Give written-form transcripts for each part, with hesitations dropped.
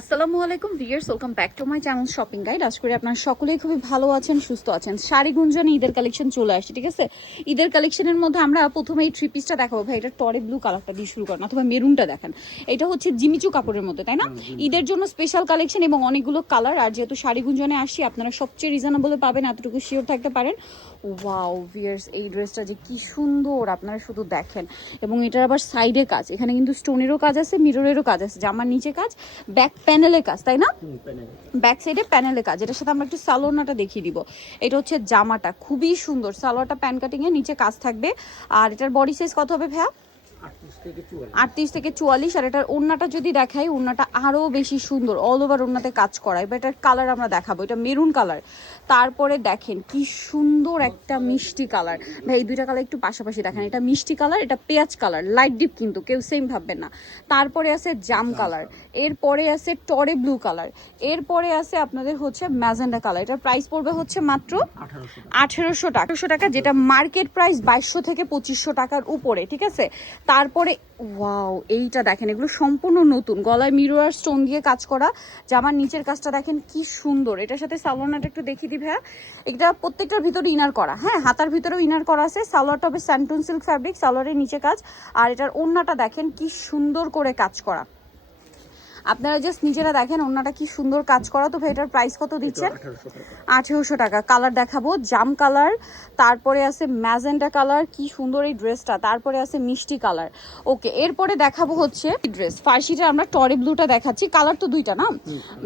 আসসালামু আলাইকুম viewers, welcome back to my channel Shopping Guide. আশা করি আপনারা সকলেই খুবই ভালো আছেন, সুস্থ আছেন। শাড়ি গুঞ্জনে ঈদের কালেকশন চলে আসছে, ঠিক আছে। ঈদের কালেকশনের মধ্যে আমরা প্রথমে এই থ্রি পিসটা দেখাবো। ভাই এটা টরে ব্লু কালারটা দিয়ে শুরু করেন, অথবা মেরুনটা দেখেন। এটা হচ্ছে জিমিচু কাপড়ের মধ্যে, তাই না? ঈদের জন্য স্পেশাল কালেকশন এবং অনেকগুলো কালার। আর যেহেতু শাড়ি গুঞ্জনে আসি, আপনারা সবচেয়ে রিজনেবলে পাবেন, এতটুকু শিওর থাকতে পারেন। ওয়াও ভিউয়ার্স, এই ড্রেসটা যে কি সুন্দর, আপনারা শুধু দেখেন। এবং এটার আবার সাইডে কাজ, এখানে কিন্তু স্টোনেরও কাজ আছে, মিররেরও কাজ আছে, জামার নিচে কাজ, ব্যাক প্যানেলে কাজ, তাই না? ব্যাক সাইডে প্যানেলে কাজ। এটার সাথে আমরা একটু সালোয়ারটা দেখিয়ে দিব। এটা হচ্ছে জামাটা, খুবই সুন্দর। সালোয়ারটা প্যান কাটিং এর নিচে কাজ থাকবে। আর এটার বডি সাইজ কত হবে ভাইয়া? 38 থেকে 44। আর এটার ওড়নাটা যদি দেখাই, ওড়নাটা আরো বেশি সুন্দর, অল ওভার ওড়নাতে কাজ করা। এবার এটার কালার আমরা দেখাবো, এটা মেরুন কালার। তারপরে দেখেন কি সুন্দর একটা মিষ্টি কালার। ভাই এই দুইটা কালার একটু পাশাপাশি দেখেন, এটা মিষ্টি কালার, এটা পেঁয়াজ কালার, লাইট ডিপ, কিন্তু কেউ সেম ভাববেন না। তারপরে আছে জাম কালার, এরপরে আছে টরে ব্লু কালার, এরপরে আছে আপনাদের হচ্ছে ম্যাজেন্ডা কালার। এটার প্রাইস পড়বে হচ্ছে মাত্র 1800 টাকা, যেটা মার্কেট প্রাইস 2200 থেকে 2500 টাকার উপরে, ঠিক আছে। তারপরে ওয়াও, এইটা দেখেন, এগুলো সম্পূর্ণ নতুন, গলায় মিরর স্টোন দিয়ে কাজ করা। জামার নিচের কাজটা দেখেন কি সুন্দর। এটার সাথে সালোয়ারটা একটু দেখিয়ে দিই ভাইয়া। এটা প্রত্যেকটার ভিতরে ইনার করা, হ্যাঁ, হাতার ভিতরেও ইনার করা আছে। সালোয়ারটা হবে স্যান্টুন সিল্ক ফ্যাব্রিক, সালোয়ারের নিচে কাজ। আর এটার ওড়নাটা দেখেন কি সুন্দর করে কাজ করা। আপনারা জাস্ট নিজেরা দেখেন ওড়নাটা কি সুন্দর কাজ করা। তো ভাই এটার প্রাইস কত দিচ্ছেন? 1800 টাকা। কালার দেখাবো, জাম কালার, তারপরে আছে ম্যাজেন্টা কালার, কি সুন্দর এই ড্রেসটা। তারপরে আছে মিষ্টি কালার। ওকে, এরপরে দেখাবো হচ্ছে ড্রেস ফার্সিটা। আমরা টরে ব্লুটা দেখাচ্ছি, কালার তো দুইটা না।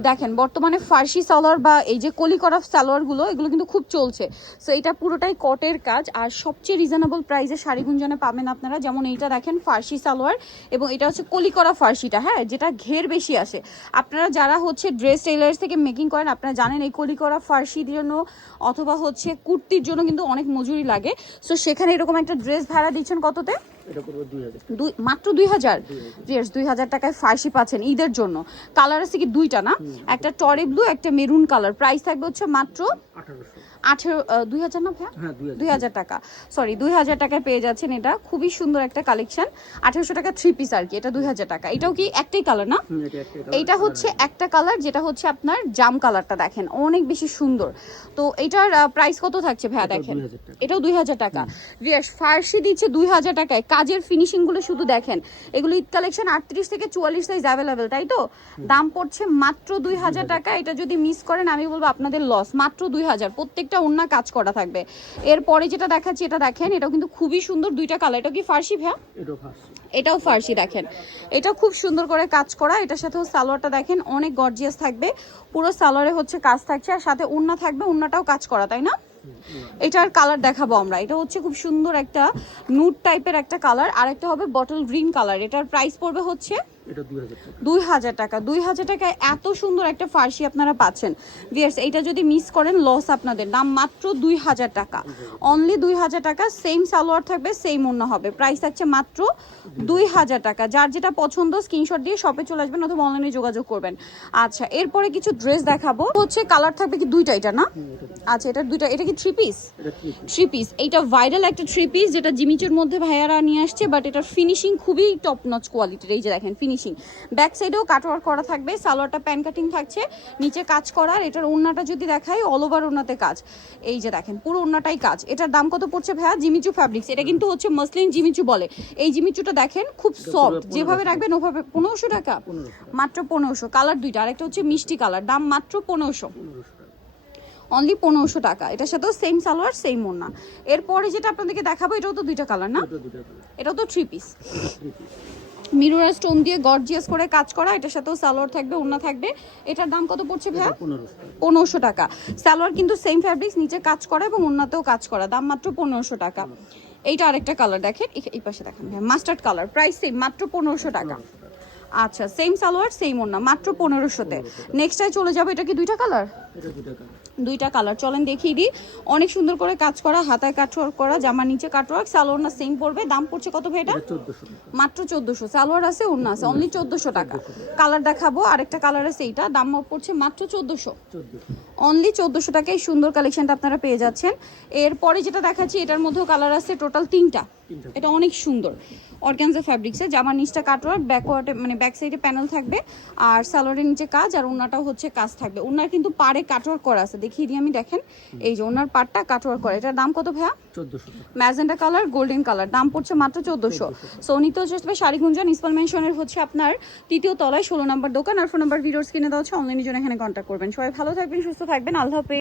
দেখেন বর্তমানে ফার্সি সালোয়ার বা এই যে কলি করা সালোয়ার গুলো, এগুলো কিন্তু খুব চলছে। সো এটা পুরোটাই কটের কাজ, আর সবচেয়ে রিজনেবল প্রাইসে শাড়ি গুঞ্জনে পাবেন আপনারা। যেমন এইটা দেখেন ফার্সি সালোয়ার, এবং এটা হচ্ছে কলি করা ফার্সিটা, হ্যাঁ, যেটা ঘের বেশি আসে। আপনারা যারা হচ্ছে ড্রেস টেইলার্স থেকে মেকিং করেন, আপনারা জানেন এই কলি করা ফার্সির জন্য অথবা হচ্ছে কুর্তির জন্য কিন্তু অনেক মজুরি লাগে। সো সেখানে এরকম একটা ড্রেস ভাড়া দিচ্ছেন কততে? মাত্র 2000। 2000 টাকায় ফার্সি পাচ্ছেন ঈদের জন্য। কালার আছে কি দুইটা না, একটা টরে ব্লু, একটা মেরুন কালার। প্রাইস থাকবে হচ্ছে মাত্র 2000 না ভাইয়া? 2000 টাকা, সরি 2000 টাকায় পেয়ে যাচ্ছেন। এটা খুবই সুন্দর একটা কালেকশন। 1800 টাকা থ্রি পিস আর কি, এটা 2000 টাকা। এটাও কি একটাই কালার না? এইটা হচ্ছে একটা কালার, যেটা হচ্ছে আপনার জাম কালারটা দেখেন অনেক বেশি সুন্দর। তো এটার প্রাইস কত থাকছে ভাইয়া দেখেন? এটাও 2000 টাকা। ফার্সি দিচ্ছে 2000 টাকায়। কাজের ফিনিশিং গুলো শুধু দেখেন। এগুলো ঈদ কালেকশন 38 থেকে 44 সাইজ অ্যাভেলেবেল, তাই তো? দাম পড়ছে মাত্র 2000 টাকা। এটা যদি মিস করেন আমি বলবো আপনাদের লস। মাত্র 2000, প্রত্যেকটা ওন্না কাজ করা থাকবে। এরপরে যেটা দেখাচ্ছি, এটা দেখেন, এটাও কিন্তু খুবই সুন্দর, দুইটা কালার। এটা কি ফার্সি ভাইয়া? এটাও ফার্সি দেখেন, এটা খুব সুন্দর করে কাজ করা। এটার সাথেও সালোয়ারটা দেখেন অনেক গর্জিয়াস থাকবে, পুরো সালোয়ারে হচ্ছে কাজ থাকছে, আর সাথে ওন্না থাকবে, ওন্নাটাও কাজ করা, তাই না? এটার কালার দেখাবো আমরা। এটা হচ্ছে খুব সুন্দর একটা নুড টাইপের একটা কালার, আর একটা হবে বটল গ্রিন কালার। এটার প্রাইস পড়বে হচ্ছে 2000 টাকা। 2000 টাকায় এত সুন্দর একটা ফার্সি আপনারা পাচ্ছেন ভিউয়ার্স। এইটা যদি মিস করেন লস আপনাদের। দাম মাত্র 2000 টাকা, অনলি 2000 টাকা। সেম সালোয়ার থাকবে, সেম ওড়না হবে। প্রাইস থাকছে মাত্র 2000 টাকা। যার যেটা পছন্দ স্ক্রিনশট দিয়ে শপে চলে আসবেন অথবা অনলাইনে যোগাযোগ করবেন। আচ্ছা, এরপরে কিছু ড্রেস দেখাবো। হচ্ছে কালার থাকবে কি দুইটা, এটা না? আচ্ছা, এটা দুইটা। এটা কি থ্রি পিস? Three piece. এইটা ভাইরাল একটা থ্রি পিস, যেটা জিমিচুর মধ্যে ভাইয়ারা নিয়ে আসছে, বাট এটার ফিনিশিং খুবই টপ নচ কোয়ালিটির। এই যে দেখেন ফিনিশিং, ব্যাক সাইডেও কাটওয়ার্ক করা থাকবে, সালোয়ারটা প্যান কাটিং থাকছে, নিচে কাজ করার। এটার ওড়নাটা যদি দেখাই, অল ওভার ওড়নাতে কাজ। এই যে দেখেন পুরো ওড়নাটাই কাজ। এটার দাম কত পড়ছে ভাইয়া? জিমিচু ফ্যাব্রিক্স, এটা কিন্তু হচ্ছে মসলিন জিমিচু বলে। এই জিমিচুটা দেখেন খুব সফট, যেভাবে রাখবেন ওভাবে। 1500 টাকা, মাত্র 1500। কালার দুইটা, আরেকটা হচ্ছে মিষ্টি কালার। দাম মাত্র 1500, অনলি 1500 টাকা। এটার সাথেও সেম সালোয়ার, সেম ওড়না। এরপরে যেটা আপনাদেরকে দেখাবো, এটাও তো দুইটা কালার না? এটাও তো থ্রি পিস, মিরর স্টোন দিয়ে গর্জিয়াস করে কাজ করা। এটার সাথেও সালোয়ার থাকবে, ওড়না থাকবে। এটার দাম কত পড়ছে ভাইয়া? 1500 টাকা। সালোয়ার কিন্তু সেম ফ্যাব্রিক্স, নিচে কাজ করা এবং ওড়নাতেও কাজ করা। দাম মাত্র 1500 টাকা। এইটা আরেকটা কালার দেখেন, এই পাশে দেখেন ভাইয়া, মাস্টার্ড কালার। প্রাইস সেম, মাত্র 1500 টাকা। আচ্ছা, সেম সালোয়ার, সেম ওড়না, মাত্র 1500-তে। নেক্সটটায় চলে যাবো। এটা কি দুইটা কালার? দুইটা কালার, চলেন দেখিয়ে দিই। অনেক সুন্দর করে কাজ করা, হাতায় কাটওয়ার্ক করা, জামার নিচে কাটওয়ার্ক, সালোয়ার না সেম পড়বে। দাম পড়ছে কত ভাই এটা? মাত্র 1400। সালোয়ার আছে, ওড়না আছে, অনলি 1400 টাকা। কালার দেখাবো, আরেকটা কালার আছে, এইটা দাম পড়ছে মাত্র 1400, অনলি 1400 টাকায় সুন্দর কালেকশনটা আপনারা পেয়ে যাচ্ছেন। এরপরে যেটা দেখাচ্ছি, এটার মধ্যেও কালার আছে টোটাল 3টা। এটা অনেক সুন্দর, অর্গানজা ফ্যাব্রিক্সে। জামার নিচটা কাটওয়ার্ক, ব্যাকওয়ার্ডে মানে ব্যাক সাইডে প্যানেল থাকবে, আর সালোয়ারের নিচে কাজ, আর ওনাটাও হচ্ছে কাজ থাকবে। ওনার কিন্তু পাড়ে কাটওয়ার্ক করা আছে, দেখিয়ে দিই আমি, দেখেন এই যে ওনার পাড়টা কাটওয়ার্ক করা। এটার দাম কত ভাইয়া? 1400। ম্যাজেন্টা কালার, গোল্ডেন কালার, দাম পড়ছে মাত্র 1400। সো নিতে হচ্ছে শাড়ি গুঞ্জন ইসমাইল মেনশনের হচ্ছে আপনার 3য় তলায় 16 নম্বর দোকান। আর ফোন নাম্বার ভিডিওর স্ক্রিনে দেওয়া হচ্ছে, অনলাইনের জন্য এখানে কন্ট্যাক্ট করবেন। সবাই ভালো থাকবেন, সুস্থ থাকবেন, আল্লাহ হাফেজ।